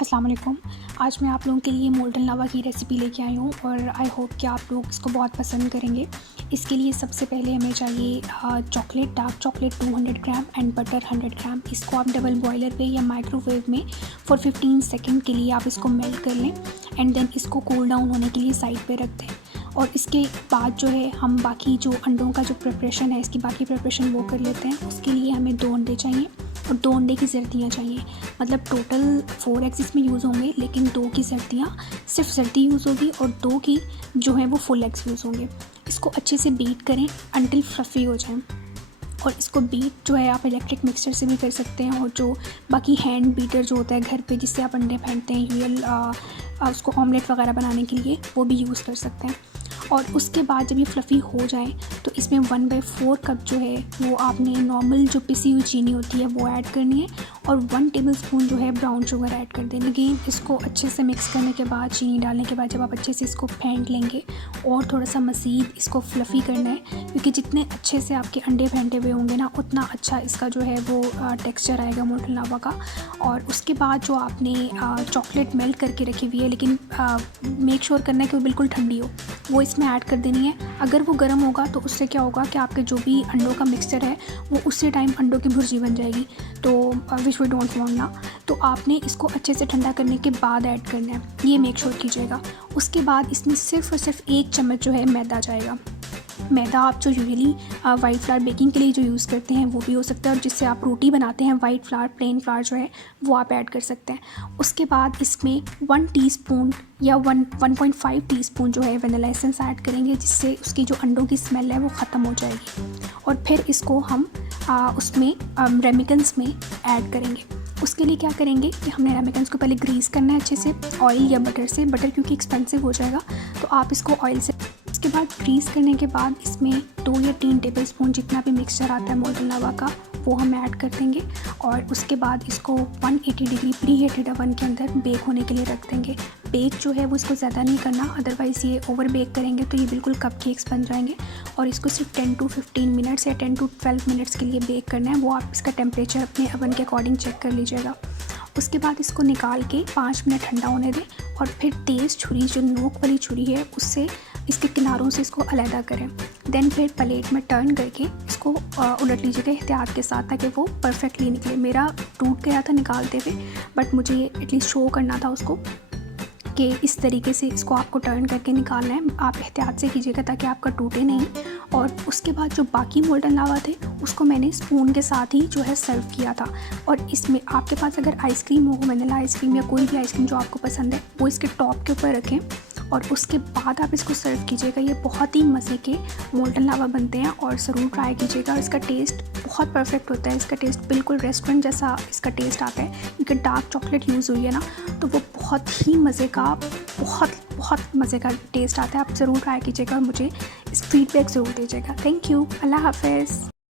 अस्सलाम वालेकुम। आज मैं आप लोगों के लिए मोल्टन लावा की रेसिपी लेके आई हूँ और आई होप कि आप लोग इसको बहुत पसंद करेंगे। इसके लिए सबसे पहले हमें चाहिए chocolate, dark chocolate 200 gram and butter 100 ग्राम। इसको आप डबल बॉयलर पे या माइक्रोवेव में फॉर 15 सेकंड के लिए आप इसको मेल्ट कर लें एंड देन इसको कूल डाउन होने के लिए साइड पे रख दें। और इसके बाद जो है हम बाकी जो अंडों का जो प्रिपरेशन है, इसकी बाकी प्रिपरेशन वो कर लेते हैं। उसके लिए हमें 2 अंडे चाहिए और 2 अंडे की जर्दियाँ चाहिए। मतलब टोटल 4 एग्स इसमें यूज़ होंगे, लेकिन 2 की जर्दियाँ सिर्फ जर्दी यूज़ होगी और 2 की जो है वो फुल एग्स यूज़ होंगे। इसको अच्छे से बीट करें अंटिल फ्लफ़ी हो जाए। और इसको बीट जो है आप इलेक्ट्रिक मिक्सचर से भी कर सकते हैं, और जो बाकी हैंड बीटर जो होता है घर पे जिससे आप अंडे फेंटते हैं यूजुअल उसको ऑमलेट वगैरह बनाने के लिए, वो भी यूज़ कर सकते हैं। और उसके बाद जब ये फ्लफ़ी हो जाए तो इसमें 1/4 कप जो है वो आपने नॉर्मल जो पिसी हुई चीनी होती है वो ऐड करनी है और 1 टेबलस्पून जो है ब्राउन शुगर ऐड कर देनी। अगेन इसको अच्छे से मिक्स करने के बाद, चीनी डालने के बाद जब आप अच्छे से इसको फेंट लेंगे और थोड़ा सा मज़ीद इसको फ्लफ़ी करना है, क्योंकि जितने अच्छे से आपके अंडे फेंटे हुए होंगे ना उतना अच्छा इसका जो है वो टेक्सचर आएगा मोल्टन लावा का। और उसके बाद जो आपने चॉकलेट मेल्ट करके रखी हुई है, लेकिन मेक श्योर करना है कि वो बिल्कुल ठंडी हो, वो इसमें ऐड कर देनी है। अगर वो गर्म होगा तो उससे क्या होगा कि आपके जो भी अंडों का मिक्सचर है वो उसी टाइम अंडों की भुर्जी बन जाएगी, तो विच वी डोंट वांट ना। तो आपने इसको अच्छे से ठंडा करने के बाद ऐड करना है, ये मेक श्योर कीजिएगा। उसके बाद इसमें सिर्फ और सिर्फ 1 चम्मच जो है मैदा जाएगा। मैदा आप जो यूजुअली वाइट फ्लावर बेकिंग के लिए जो यूज़ करते हैं वो भी हो सकता है, और जिससे आप रोटी बनाते हैं वाइट फ्लावर, प्लेन फ्लावर जो है वो आप ऐड कर सकते हैं। उसके बाद इसमें 1 टीस्पून या 1.5 टीस्पून जो है वनीला एसेंस ऐड करेंगे, जिससे उसकी जो अंडों की स्मेल है वो ख़त्म हो जाएगी। और फिर इसको हम उसमें रेमिकन्स में ऐड करेंगे। उसके लिए क्या करेंगे कि हमने रेमिकन्स को पहले ग्रीस करना है अच्छे से ऑयल या बटर से। बटर क्योंकि एक्सपेंसिव हो जाएगा तो आप इसको ऑयल से। उसके बाद ग्रीस करने के बाद इसमें 2 या 3 टेबलस्पून जितना भी मिक्सचर आता है मोल्टन लावा का वो हम ऐड कर देंगे। और उसके बाद इसको 180 डिग्री प्री हीटेड ओवन के अंदर बेक होने के लिए रख देंगे। बेक जो है वो इसको ज़्यादा नहीं करना, अदरवाइज़ ये ओवर बेक करेंगे तो ये बिल्कुल कपकेक्स बन जाएंगे। और इसको सिर्फ 10 to 15 मिनट्स या 10 to 12 मिनट्स के लिए बेक करना है। वो आप इसका टेम्परेचर अपने ओवन के अकॉर्डिंग चेक कर लीजिएगा। उसके बाद इसको निकाल के 5 मिनट ठंडा होने दें और फिर तेज़ छुरी, जो नोक वाली छुरी है, उससे इसके किनारों से इसको अलहदा करें। देन फिर प्लेट में टर्न करके इसको उलट लीजिएगा एहतियात के साथ, ताकि वो परफेक्टली निकले। मेरा टूट गया था निकालते हुए, बट मुझे एटलीस्ट शो करना था उसको कि इस तरीके से इसको आपको टर्न करके निकालना है। आप एहतियात से कीजिएगा ताकि आपका टूटे नहीं। और उसके बाद जो बाकी मोल्टन लावा थे उसको मैंने स्पून के साथ ही जो है सर्व किया था। और इसमें आपके पास अगर आइसक्रीम हो, वनीला आइसक्रीम या कोई भी आइसक्रीम जो आपको पसंद है, वो इसके टॉप के ऊपर रखें और उसके बाद आप इसको सर्व कीजिएगा। ये बहुत ही मज़े के मोल्टन लावा बनते हैं और ज़रूर ट्राई कीजिएगा। इसका टेस्ट बहुत परफेक्ट होता है, इसका टेस्ट बिल्कुल रेस्टोरेंट जैसा इसका टेस्ट आता है, क्योंकि डार्क चॉकलेट यूज़ हुई है ना, तो वो बहुत ही मज़े का, बहुत मज़े का टेस्ट आता है। आप ज़रूर ट्राई कीजिएगा और मुझे इस फीडबैक ज़रूर दीजिएगा। Thank you. अल्लाह हाफ़िज़।